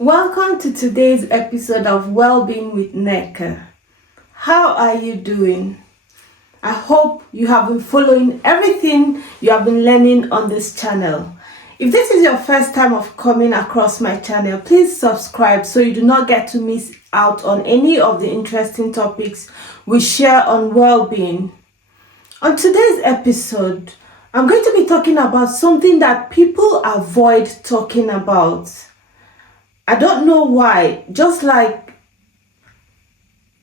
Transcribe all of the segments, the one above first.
Welcome to today's episode of Wellbeing with Neka. How are you doing? I hope you have been following everything you have been learning on this channel. If this is your first time of coming across my channel, please subscribe so you do not get to miss out on any of the interesting topics we share on well-being. On today's episode, I'm going to be talking about something that people avoid talking about. I don't know why, just like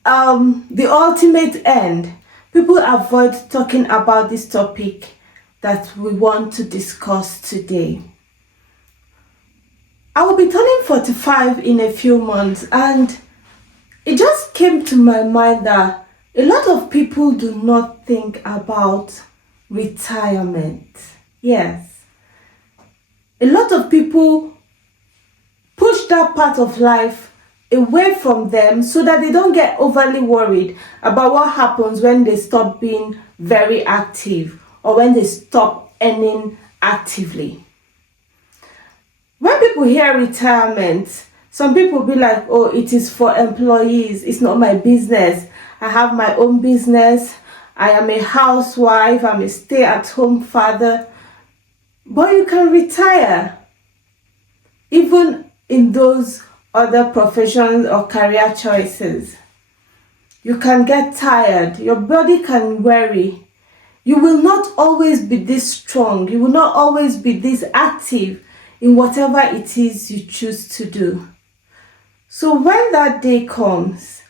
the ultimate end, people avoid talking about this topic that we want to discuss today. I will be turning 45 in a few months, and it just came to my mind that a lot of people do not think about retirement. Yes. A lot of people push that part of life away from them so that they don't get overly worried about what happens when they stop being very active or when they stop earning actively. When people hear retirement, some people be like, oh, it is for employees, it's not my business. I have my own business. I am a housewife, I'm a stay-at-home father. But you can retire even in those other professions or career choices. You can get tired, your body can weary. You will not always be this strong, you will not always be this active in whatever it is you choose to do. So when that day comes,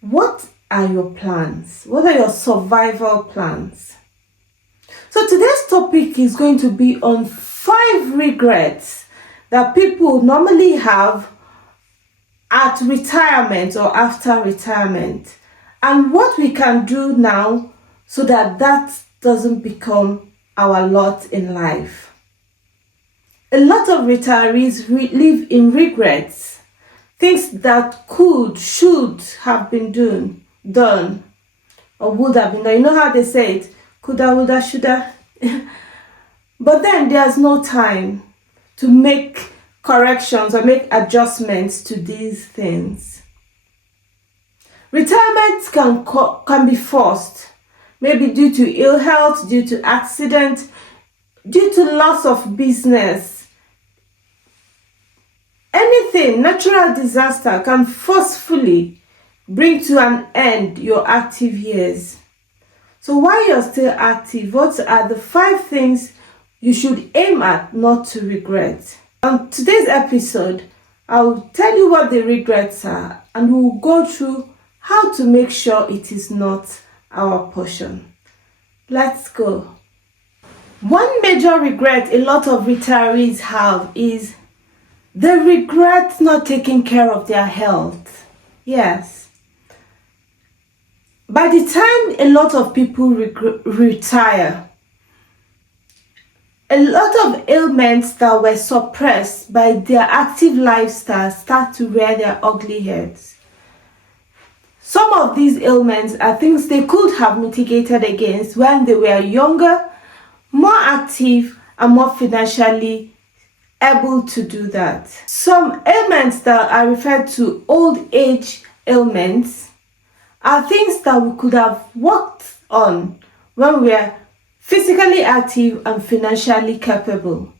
what are your plans? What are your survival plans? So today's topic is going to be on 5 regrets that people normally have at retirement or after retirement, and what we can do now so that that doesn't become our lot in life. A lot of retirees live in regrets, things that could, should have been done, or would have been done. You know how they say it, coulda, woulda, shoulda. But then there's no time to make corrections or make adjustments to these things. Retirement can be forced, maybe due to ill health, due to accident, due to loss of business. Anything, natural disaster can forcefully bring to an end your active years. So while you're still active, what are the 5 things you should aim at not to regret? On today's episode, I'll tell you what the regrets are, and we'll go through how to make sure it is not our portion. Let's go. One major regret a lot of retirees have is they regret not taking care of their health. Yes. By the time a lot of people retire, a lot of ailments that were suppressed by their active lifestyle start to rear their ugly heads. Some of these ailments are things they could have mitigated against when they were younger, more active, and more financially able to do that. Some ailments that are referred to old age ailments are things that we could have worked on when we were physically active and financially capable.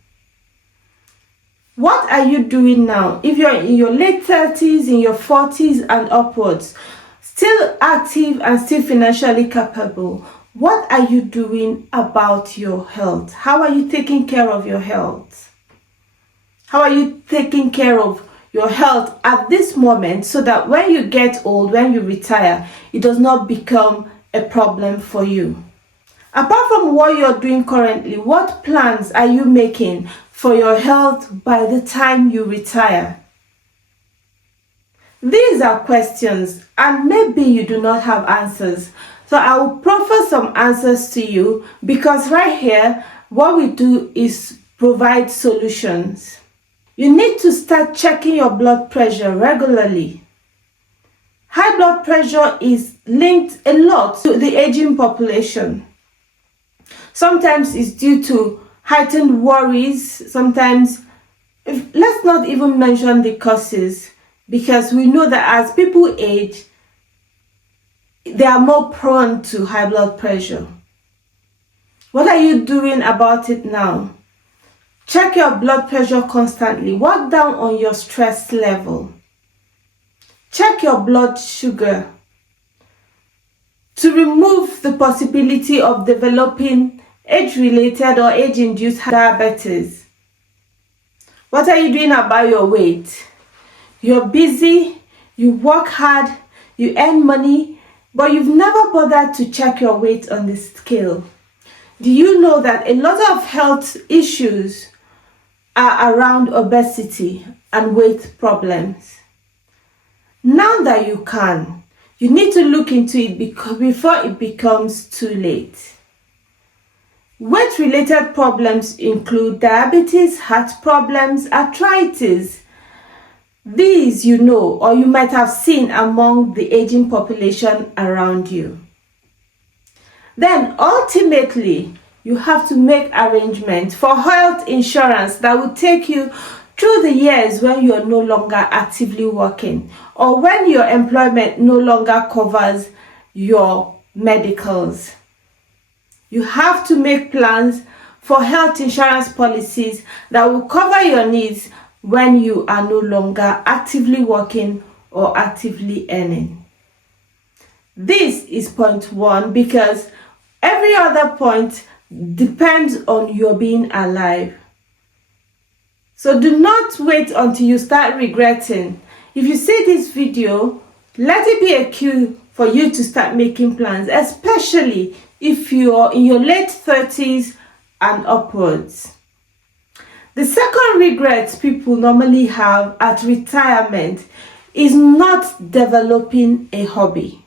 What are you doing now? If you're in your late 30s, in your 40s and upwards, still active and still financially capable, what are you doing about your health? How are you taking care of your health? How are you taking care of your health at this moment so that when you get old, when you retire, it does not become a problem for you? Apart from what you're doing currently, what plans are you making for your health by the time you retire? These are questions, and maybe you do not have answers. So I will proffer some answers to you, because right here, what we do is provide solutions. You need to start checking your blood pressure regularly. High blood pressure is linked a lot to the aging population. Sometimes it's due to heightened worries, sometimes Let's not even mention the causes, because we know that as people age, they are more prone to high blood pressure. What are you doing about it now? Check your blood pressure constantly. Work down on your stress level. Check your blood sugar to remove the possibility of developing age-related or age-induced diabetes. What are you doing about your weight? You're busy, you work hard, you earn money, but you've never bothered to check your weight on the scale. Do you know that a lot of health issues are around obesity and weight problems? Now that you can, you need to look into it before it becomes too late. Weight-related problems include diabetes, heart problems, arthritis. These you know, or you might have seen among the aging population around you. Then ultimately, you have to make arrangements for health insurance that will take you through the years when you are no longer actively working, or when your employment no longer covers your medicals. You have to make plans for health insurance policies that will cover your needs when you are no longer actively working or actively earning. This is point one, because every other point depends on your being alive. So do not wait until you start regretting. If you see this video, let it be a cue for you to start making plans, especially if you're in your late 30s and upwards. The second regret people normally have at retirement is not developing a hobby.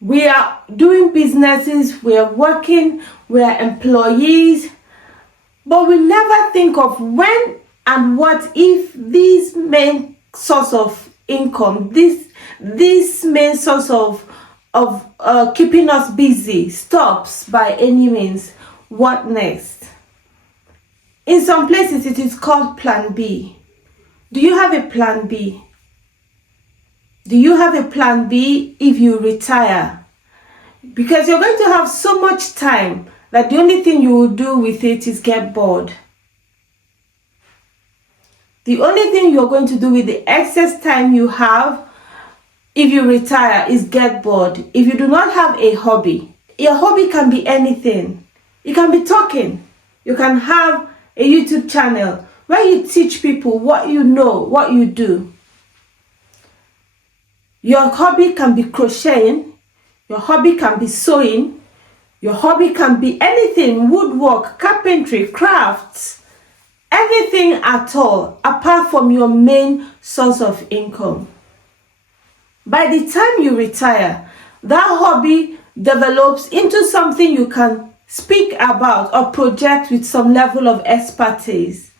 We are doing businesses, we are working, we are employees, but we never think of when and what if this main source of income, this main source of keeping us busy stops by any means. What next? In some places it is called plan B. Do you have a plan B? Do you have a plan B if you retire? Because you're going to have so much time that the only thing you will do with it is get bored. The only thing you're going to do with the excess time you have if you retire is get bored. If you do not have a hobby, your hobby can be anything. You can be talking. You can have a YouTube channel where you teach people what you know, what you do. Your hobby can be crocheting. Your hobby can be sewing. Your hobby can be anything, woodwork, carpentry, crafts, anything at all apart from your main source of income. By the time you retire, that hobby develops into something you can speak about or project with some level of expertise.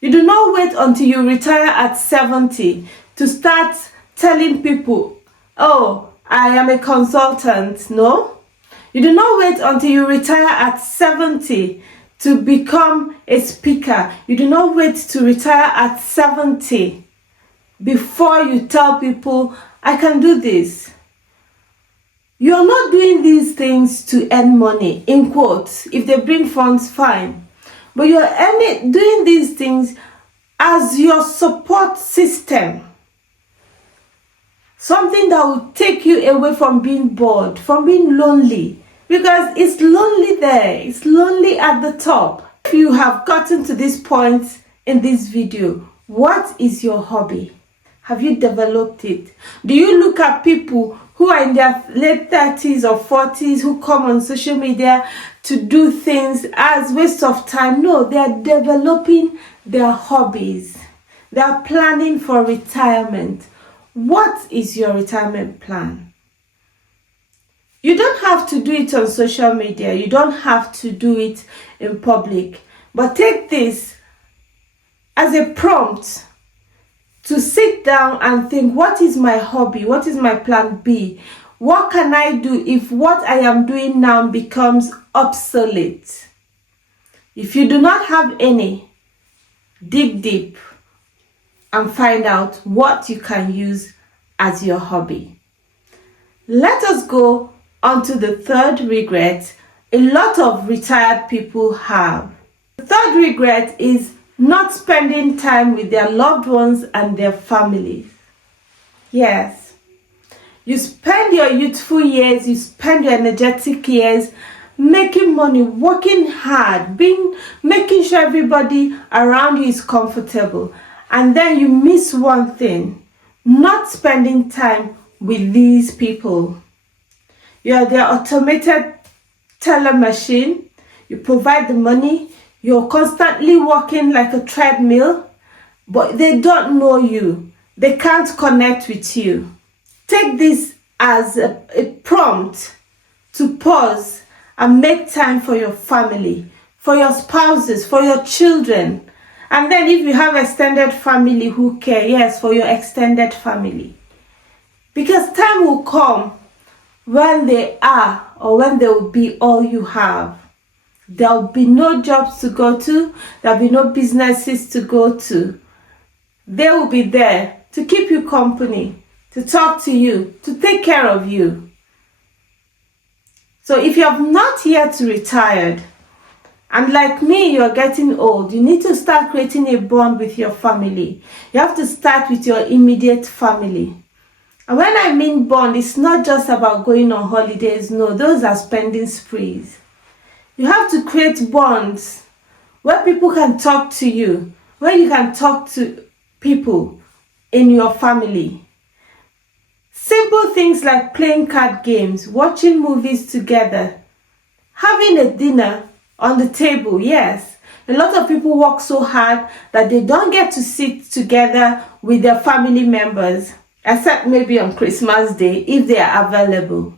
You do not wait until you retire at 70 to start telling people, oh, I am a consultant. No. You do not wait until you retire at 70 to become a speaker. You do not wait to retire at 70 before you tell people, I can do this. You are not doing these things to earn money, in quotes. If they bring funds, fine. But you are doing these things as your support system. Something that will take you away from being bored, from being lonely. Because it's lonely there. It's lonely at the top. If you have gotten to this point in this video, what is your hobby? Have you developed it? Do you look at people who are in their late 30s or 40s who come on social media to do things as waste of time? No, they are developing their hobbies. They are planning for retirement. What is your retirement plan? You don't have to do it on social media. You don't have to do it in public. But take this as a prompt to sit down and think, what is my hobby? What is my plan B? What can I do if what I am doing now becomes obsolete? If you do not have any, dig deep and find out what you can use as your hobby. Let us go on to the third regret a lot of retired people have. The third regret is not spending time with their loved ones and their families. Yes, you spend your youthful years, you spend your energetic years making money, working hard, making sure everybody around you is comfortable, and then you miss one thing, not spending time with these people. You are their automated teller machine, you provide the money, you're constantly working like a treadmill, but they don't know you, they can't connect with you. Take this as a prompt to pause and make time for your family, for your spouses, for your children. And then if you have extended family who care, yes, for your extended family. Because time will come when they are or when they will be all you have. There will be no jobs to go to, there will be no businesses to go to. They will be there to keep you company, to talk to you, to take care of you. So if you have not yet retired, and like me, you're getting old, you need to start creating a bond with your family. You have to start with your immediate family. And when I mean bond, it's not just about going on holidays. No, those are spending sprees. You have to create bonds where people can talk to you, where you can talk to people in your family. Simple things like playing card games, watching movies together, having a dinner on the table. Yes, a lot of people work so hard that they don't get to sit together with their family members, except maybe on Christmas Day if they are available.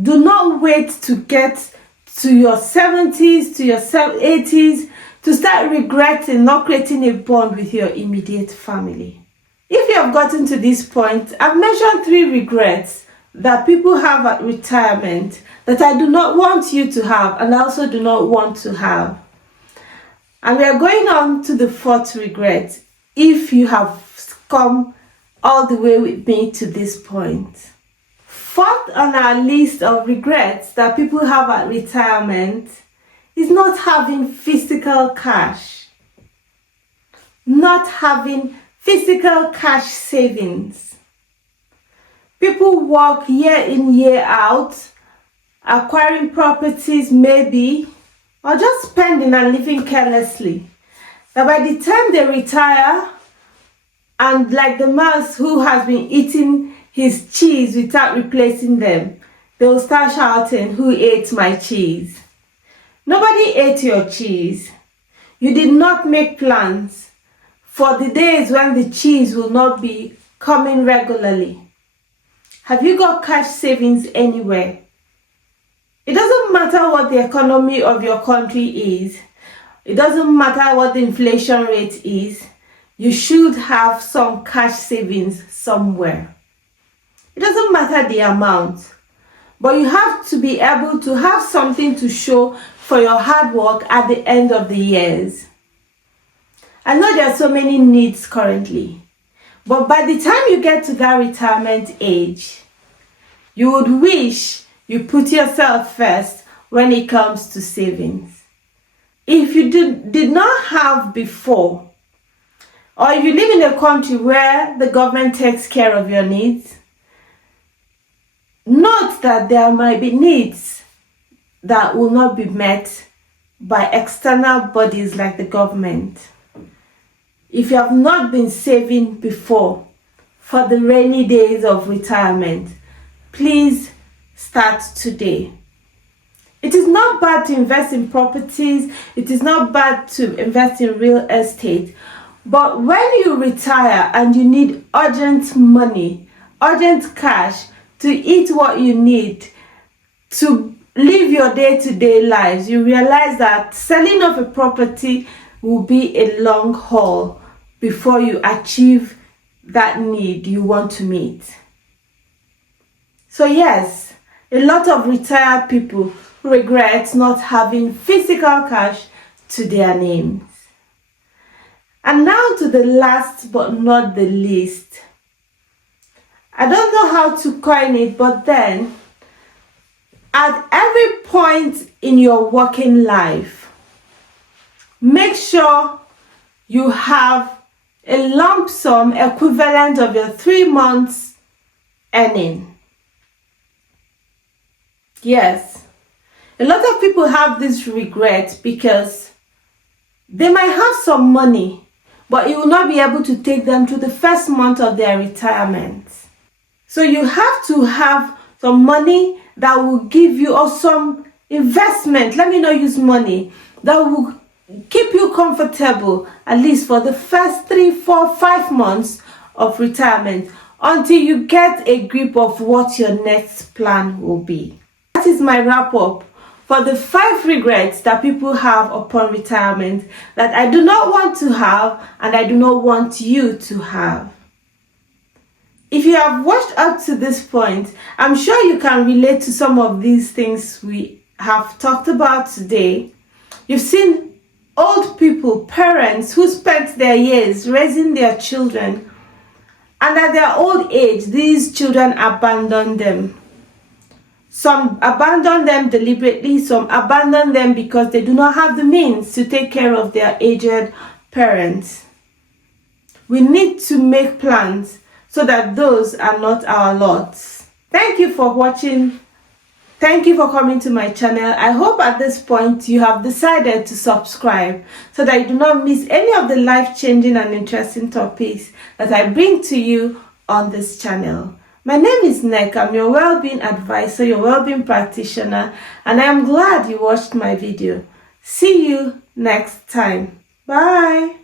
Do not wait to get to your 70s, to your 80s, to start regretting not creating a bond with your immediate family. If you have gotten to this point, I've mentioned 3 regrets that people have at retirement that I do not want you to have, and I also do not want to have. And we are going on to the 4th regret if you have come all the way with me to this point. 4th on our list of regrets that people have at retirement is not having physical cash. Not having physical cash savings. People work year in, year out, acquiring properties maybe, or just spending and living carelessly. That by the time they retire, and like the mouse who has been eating his cheese without replacing them, they will start shouting, "Who ate my cheese?" Nobody ate your cheese. You did not make plans for the days when the cheese will not be coming regularly. Have you got cash savings anywhere? It doesn't matter what the economy of your country is. It doesn't matter what the inflation rate is. You should have some cash savings somewhere. It doesn't matter the amount, but you have to be able to have something to show for your hard work at the end of the years. I know there are so many needs currently, but by the time you get to that retirement age, you would wish you put yourself first when it comes to savings. If you did not have before, or if you live in a country where the government takes care of your needs, note that there might be needs that will not be met by external bodies like the government. If you have not been saving before for the rainy days of retirement, please start today. It is not bad to invest in properties. It is not bad to invest in real estate. But when you retire and you need urgent money, urgent cash to eat what you need, to live your day-to-day lives, you realize that selling off a property will be a long haul before you achieve that need you want to meet. So yes, a lot of retired people regret not having physical cash to their names. And now to the last but not the least. I don't know how to coin it, but then at every point in your working life, make sure you have a lump sum equivalent of your 3 months earning. Yes, a lot of people have this regret because they might have some money, but you will not be able to take them to the first month of their retirement. So you have to have some money that will give you, or some investment, let me not use money, that will keep you comfortable at least for the first 3, 4, 5 months of retirement until you get a grip of what your next plan will be. That is my wrap up for the 5 regrets that people have upon retirement that I do not want to have and I do not want you to have. If you have watched up to this point, I'm sure you can relate to some of these things we have talked about today. You've seen old people, parents who spent their years raising their children, and at their old age, these children abandon them. Some abandon them deliberately, some abandon them because they do not have the means to take care of their aged parents. We need to make plans so that those are not our lots. Thank you for watching. Thank you for coming to my channel. I hope at this point you have decided to subscribe so that you do not miss any of the life-changing and interesting topics that I bring to you on this channel. My name is Nek. I'm your well-being advisor, your well-being practitioner, and I am glad you watched my video. See you next time. Bye.